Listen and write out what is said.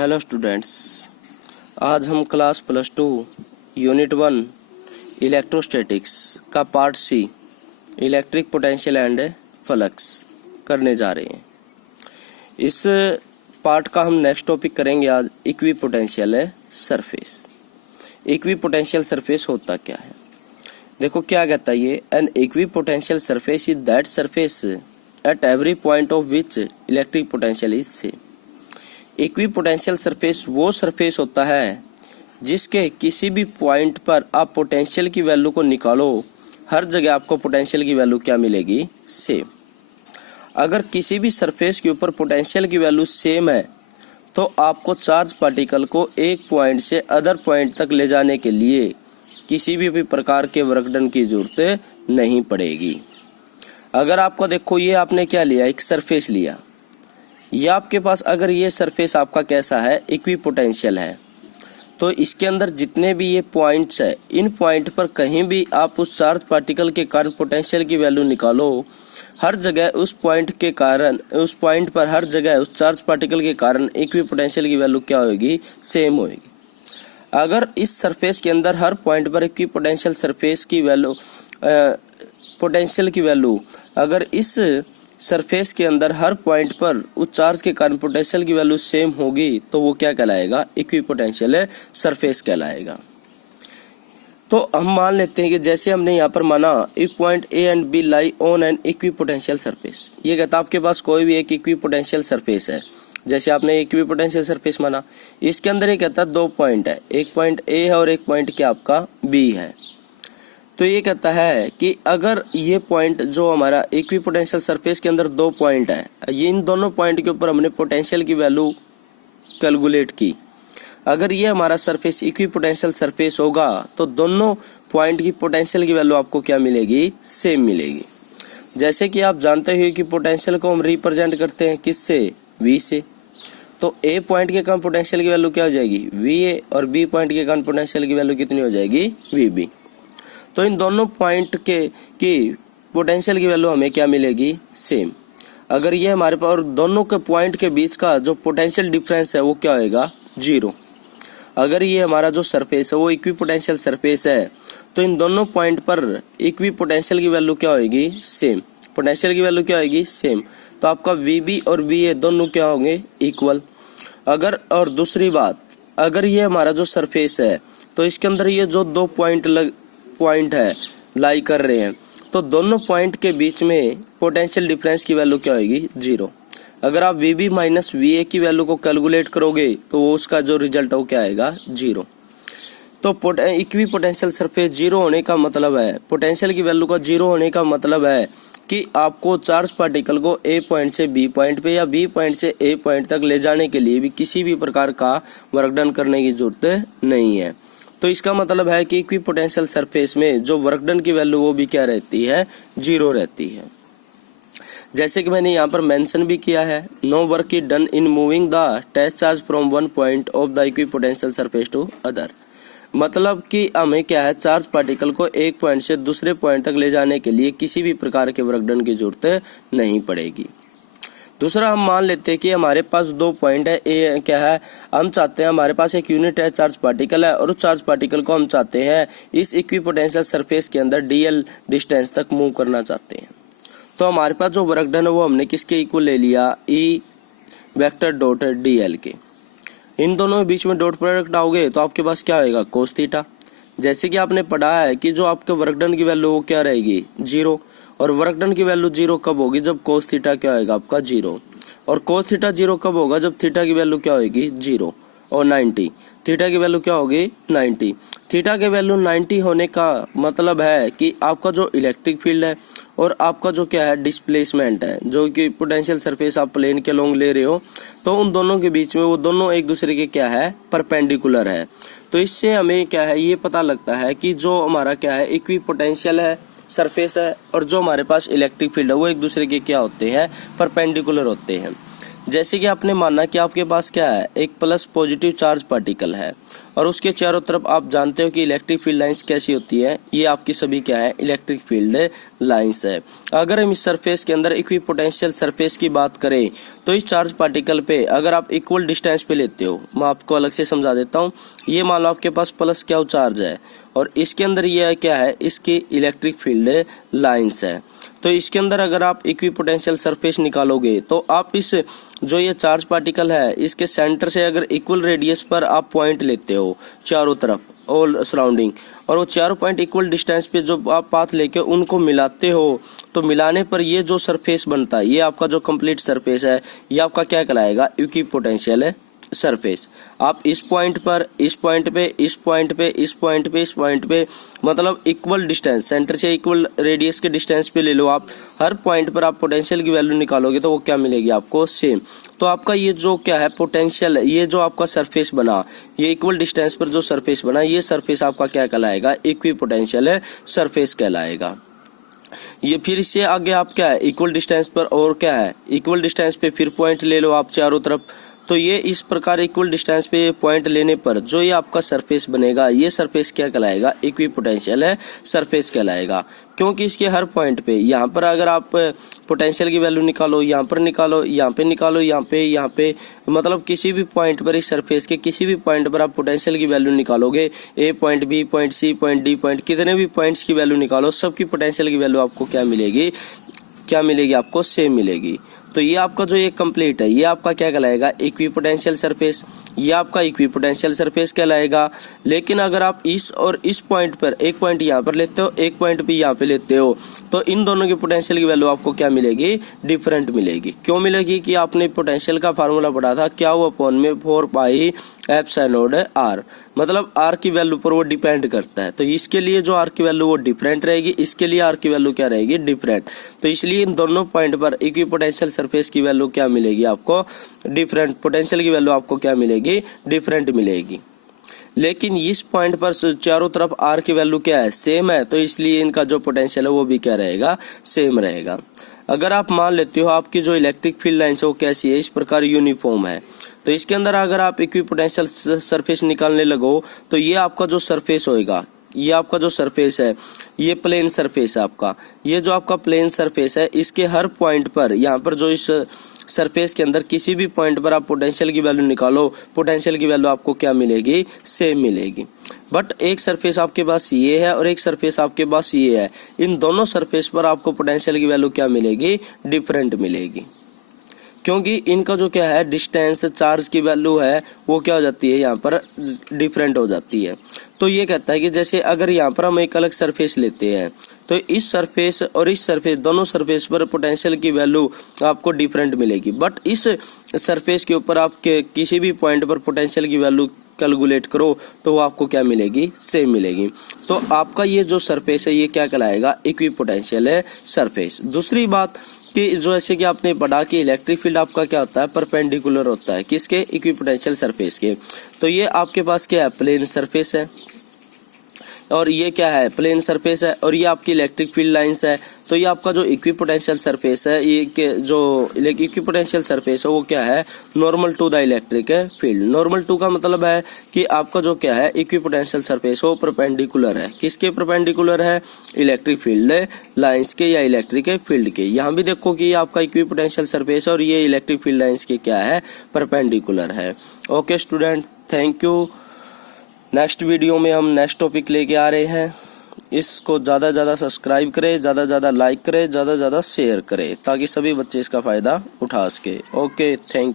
Hello students, आज हम class plus 2 unit 1 electrostatics का part C electric potential and flux करने जा रहे हैं। इस पार्ट का हम नेक्स्ट टॉपिक करेंगे आज इक्विपोटेंशियल सरफेस। इक्विपोटेंशियल सरफेस होता क्या है? देखो क्या कहता है ये, an equipotential surface is that surface at every point of which electric potential is same. Equipotential surface वो सरफेस होता है जिसके किसी भी पॉइंट पर आप पोटेंशियल की वैल्यू को निकालो, हर जगह आपको पोटेंशियल की वैल्यू क्या मिलेगी? सेम। अगर किसी भी सरफेस के ऊपर पोटेंशियल की वैल्यू सेम है तो आपको चार्ज पार्टिकल को एक पॉइंट से अदर पॉइंट तक ले जाने के लिए किसी भी प्रकार के वर्क डन की जरूरत नहीं पड़ेगी। अगर आपको देखो, ये आपने क्या लिया, एक सरफेस लिया, ये आपके पास अगर ये सरफेस आपका कैसा है, इक्विपोटेंशियल है, तो इसके अंदर जितने भी ये पॉइंट्स है, इन पॉइंट पर कहीं भी आप उस चार्ज पार्टिकल के कारण पोटेंशियल की वैल्यू निकालो, हर जगह उस पॉइंट के कारण, उस पॉइंट पर हर जगह उस चार्ज पार्टिकल के कारण इक्विपोटेंशियल की वैल्यू क्या होगी? सेम होगी। अगर इस सरफेस के अंदर हर पॉइंट पर इक्विपोटेंशियल सरफेस की वैल्यू पोटेंशियल की वैल्यू अगर इस सरफेस के अंदर हर पॉइंट पर उस चार्ज के कारण पोटेंशियल की वैल्यू सेम होगी तो वो क्या कहलाएगा? इक्विपोटेंशियल सरफेस कहलाएगा। तो हम मान लेते हैं कि जैसे हमने यहाँ पर माना if point A and B lie on an equipotential surface, ये कहता है आपके पास कोई भी एक इक्विपोटेंशियल सरफेस है। जैसे आपने इक्विपोटेंशियल सरफेस माना, इसके अंदर ये कहता है दो पॉइंट है, एक पॉइंट ए है और एक पॉइंट क्या आपका बी है। तो ये कहता है कि अगर ये पॉइंट जो हमारा इक्विपोटेंशियल सरफेस के अंदर दो पॉइंट है, ये इन दोनों पॉइंट के ऊपर हमने पोटेंशियल की वैल्यू कैलकुलेट की, अगर ये हमारा सरफेस इक्विपोटेंशियल सरफेस होगा तो दोनों पॉइंट की पोटेंशियल की वैल्यू आपको क्या मिलेगी? सेम मिलेगी। जैसे कि आप जानते हो कि पोटेंशियल को हम रिप्रेजेंट करते हैं किससे? वी से। तो ए पॉइंट के कारण पोटेंशियल की वैल्यू क्या हो जाएगी? वी ए, और बी पॉइंट के कारण पोटेंशियल की वैल्यू कितनी हो जाएगी? V B. तो इन दोनों पॉइंट की पोटेंशियल की वैल्यू हमें क्या मिलेगी? सेम। अगर ये हमारे पास और दोनों के पॉइंट के बीच का जो पोटेंशियल डिफरेंस है वो क्या होएगा? जीरो। अगर ये हमारा जो सरफेस है वो इक्विपोटेंशियल सरफेस है तो इन दोनों पॉइंट पर इक्विपोटेंशियल की वैल्यू क्या होगी? सेम। पोटेंशियल की वैल्यू क्या होगी? सेम। तो आपका वी और वी दोनों क्या होंगे? इक्वल। अगर और दूसरी बात, अगर ये हमारा जो सरफेस है तो इसके अंदर ये जो दो पॉइंट है लाई कर रहे हैं, तो दोनों पॉइंट के बीच में पोटेंशियल डिफरेंस की वैल्यू क्या होगी? जीरो। अगर आप V B minus V A की वैल्यू को कैलकुलेट करोगे तो वो उसका जो रिजल्ट है वो क्या आएगा? जीरो। तो इक्विपोटेंशियल सरफेस जीरो होने का मतलब है, पोटेंशियल की वैल्यू का जीरो होने का मतलब है कि आपको चार्ज पार्टिकल को ए पॉइंट से बी पॉइंट पे या बी पॉइंट से ए पॉइंट तक ले जाने के लिए भी किसी भी प्रकार का वर्क डन करने की जरूरत नहीं है। तो इसका मतलब है कि इक्विपोटेंशियल सरफेस में जो वर्क डन की वैल्यू वो भी क्या रहती है? जीरो रहती है। जैसे कि मैंने यहाँ पर मेंशन भी किया है, no work is done in moving the test charge from one point of the equipotential surface to other. मतलब कि हमें क्या है, चार्ज पार्टिकल को एक पॉइंट से दूसरे पॉइंट तक ले जाने के लिए किसी भी प्रकार के वर्क डन की जरूरत नहीं पड़ेगी। दूसरा, हम मान लेते हैं कि हमारे पास दो पॉइंट है, ए क्या है, हम चाहते हैं हमारे पास एक यूनिट है चार्ज पार्टिकल है और उस चार्ज पार्टिकल को हम चाहते हैं इस इक्विपोटेंशियल सरफेस के अंदर डीएल डिस्टेंस तक मूव करना चाहते हैं। तो हमारे पास जो वर्क डन है वो हमने किसके इक्वल ले लिया? ई वेक्टर डॉट डीएल के। इन दोनों के बीच में डॉट प्रोडक्ट आओगे तो आपके पास क्या होगा? Cos theta. जैसे कि आपने पढ़ा है कि जो आपके वर्क डन की वैल्यू वो क्या रहेगी? जीरो। और वर्क डन की वैल्यू जीरो कब होगी? जब कोस थीटा क्या होगा आपका? जीरो। और कोस थीटा जीरो कब होगा? जब थीटा की वैल्यू क्या होगी? जीरो। और 90, थीटा की वैल्यू क्या होगी? 90। थीटा की वैल्यू 90 होने का मतलब है कि आपका जो इलेक्ट्रिक फील्ड है और आपका जो क्या है डिस्प्लेसमेंट है, जो कि पोटेंशियल सरफेस आप प्लेन के लॉन्ग ले रहे हो, तो उन दोनों के बीच में वो दोनों एक दूसरे के क्या है? परपेंडिकुलर है। तो इससे हमें क्या है ये पता लगता है कि जो हमारा क्या है इक्विपोटेंशियल है सरफेस है और जो हमारे पास इलेक्ट्रिक फील्ड है वो एक दूसरे के क्या होते हैं? परपेंडिकुलर होते हैं। जैसे कि आपने माना कि आपके पास क्या है, एक प्लस पॉजिटिव चार्ज पार्टिकल है और उसके चारों तरफ आप जानते हो कि इलेक्ट्रिक फील्ड लाइंस कैसी होती है, ये आपकी सभी क्या है, इलेक्ट्रिक फील्ड लाइंस है। अगर हम इस सरफेस के अंदर इक्विपोटेंशियल सरफेस की बात करें तो इस चार्ज पार्टिकल पे अगर आप इक्वल डिस्टेंस पे लेते हो, मैं आपको अलग से समझा देता हूँ। ये मान लो आपके पास प्लस क्या चार्ज है और इसके अंदर ये क्या है, इसकी इलेक्ट्रिक फील्ड लाइंस है। तो इसके अंदर अगर आप इक्विपोटेंशियल सरफेस निकालोगे तो आप इस जो ये चार्ज पार्टिकल है इसके सेंटर से अगर इक्वल रेडियस पर आप पॉइंट लेते हो चारों तरफ ऑल सराउंडिंग, और वो चारों पॉइंट इक्वल डिस्टेंस पे जो आप पाथ लेके उनको मिलाते हो, तो मिलाने पर ये जो सरफेस बनता है, ये आपका जो कंप्लीट सरफेस है, ये आपका क्या कहलाएगा, इक्विपोटेंशियल सरफेस। आप इस पॉइंट पर, इस पॉइंट पे, इस पॉइंट पे, इस पॉइंट पे, इस पॉइंट पे, मतलब इक्वल डिस्टेंस, सेंटर से इक्वल रेडियस के डिस्टेंस पे ले लो आप, हर पॉइंट पर आप पोटेंशियल की वैल्यू निकालोगे तो वो क्या मिलेगी आपको, सेम। तो आपका ये जो क्या है पोटेंशियल, ये जो आपका सरफेस बना, ये इक्वल डिस्टेंस पर जो सरफेस बना, ये सरफेस आपका क्या कहलाएगा, इक्विपोटेंशियल सरफेस कहलाएगा। ये फिर इससे आगे आप क्या है, इक्वल डिस्टेंस पर और क्या है, इक्वल डिस्टेंस पे फिर पॉइंट ले लो आप चारों तरफ, तो ये इस प्रकार इक्वल डिस्टेंस पे पॉइंट लेने पर जो ये आपका सरफेस बनेगा, ये सरफेस क्या कहलाएगा, इक्विपोटेंशियल सरफेस कहलाएगा। क्योंकि इसके हर पॉइंट पे, यहाँ पर अगर आप पोटेंशियल की वैल्यू निकालो, यहाँ पर निकालो, यहाँ पे निकालो, यहाँ पे, मतलब किसी भी पॉइंट पर इस सरफेस के किसी भी पॉइंट पर आप पोटेंशियल की वैल्यू निकालोगे, A point, B point, C point, D point, कितने भी पॉइंट्स की वैल्यू निकालो, सबकी पोटेंशियल की वैल्यू आपको क्या मिलेगी, क्या मिलेगी आपको, सेम मिलेगी। तो ये आपका जो ये कंप्लीट है, ये आपका क्या कहलाएगा, इक्विपोटेंशियल सरफेस, ये आपका इक्विपोटेंशियल सरफेस कहलाएगा। लेकिन अगर आप इस और इस पॉइंट पर, एक पॉइंट यहाँ पर लेते हो, एक पॉइंट भी यहाँ पे लेते हो, तो इन दोनों की पोटेंशियल की वैल्यू आपको क्या मिलेगी, डिफरेंट मिलेगी। क्यों मिलेगी कि आपने पोटेंशियल का फार्मूला पढ़ा था, क्या वो अपॉन में 4 पाई एप्सिलॉन आर, मतलब आर की वैल्यू पर वो डिपेंड करता है। तो इसके लिए जो आर की वैल्यू वो डिफरेंट रहेगी, इसके लिए आर की वैल्यू क्या रहेगी, डिफरेंट। तो इसलिए इन दोनों पॉइंट पर इक्विपोटेंशियल सरफेस की वैल्यू क्या मिलेगी आपको, डिफरेंट। पोटेंशियल की वैल्यू आपको क्या मिलेगी, डिफरेंट मिलेगी। लेकिन इस पॉइंट पर चारों तरफ आर की वैल्यू क्या है, सेम है, तो इसलिए इनका जो पोटेंशियल है वो भी क्या रहेगा, सेम रहेगा। अगर आप मान लेते हो आपकी जो इलेक्ट्रिक फील्ड लाइन्स है वो कैसी है, इस प्रकार यूनिफॉर्म है, तो इसके अंदर अगर आप इक्विपोटेंशियल सरफेस निकालने लगो तो ये आपका जो सरफेस होएगा, ये आपका जो सरफेस है, ये प्लेन सरफेस है आपका, ये जो आपका प्लेन सरफेस है, इसके हर पॉइंट पर, यहाँ पर जो इस सरफेस के अंदर किसी भी पॉइंट पर आप पोटेंशियल की वैल्यू निकालो, पोटेंशियल की वैल्यू आपको क्या मिलेगी, सेम मिलेगी। बट एक सरफेस आपके पास ये है और एक सरफेस आपके पास ये है, इन दोनों सरफेस पर आपको पोटेंशियल की वैल्यू क्या मिलेगी, डिफरेंट मिलेगी। क्योंकि इनका जो क्या है डिस्टेंस, चार्ज की वैल्यू है वो क्या हो जाती है, यहाँ पर डिफरेंट हो जाती है। तो ये कहता है कि जैसे अगर यहाँ पर हम एक अलग सरफेस लेते हैं तो इस सरफेस और इस सरफेस, दोनों सरफेस पर पोटेंशियल की वैल्यू आपको डिफरेंट मिलेगी। बट इस सरफेस के ऊपर आप किसी भी पॉइंट पर पोटेंशियल की वैल्यू कैलकुलेट करो तो वो आपको क्या मिलेगी, सेम मिलेगी। तो आपका ये जो सरफेस है ये क्या कहलाएगा, इक्विपोटेंशियल है सरफेस। दूसरी बात कि जो ऐसे कि आपने पढ़ा कि इलेक्ट्रिक फील्ड आपका क्या होता है, परपेंडिकुलर होता है, किसके, इक्विपोटेंशियल सरफेस के। तो ये आपके पास क्या है, प्लेन सरफेस है, और ये क्या है, प्लेन सरफेस है, और ये आपकी इलेक्ट्रिक फील्ड लाइंस है। तो ये आपका जो इक्विपोटेंशियल सरफेस है, ये जो इक्विपोटेंशियल सरफेस है वो क्या है, normal to the electric field. Normal to का मतलब है कि आपका जो क्या है इक्विपोटेंशियल सरफेस वो परपेंडिकुलर है, किसके परपेंडिकुलर है, इलेक्ट्रिक फील्ड लाइंस के या इलेक्ट्रिक फील्ड के। यहाँ भी देखो कि ये आपका इक्विपोटेंशियल सरफेस और ये इलेक्ट्रिक फील्ड लाइंस के क्या है, परपेंडिकुलर है। Okay student, thank you. Next video में हम नेक्स्ट टॉपिक लेके आ रहे हैं। इसको ज़्यादा से ज़्यादा सब्सक्राइब करें, ज़्यादा से ज़्यादा लाइक करें, ज़्यादा से ज़्यादा शेयर करें ताकि सभी बच्चे इसका फ़ायदा उठा सके। Okay, thank you.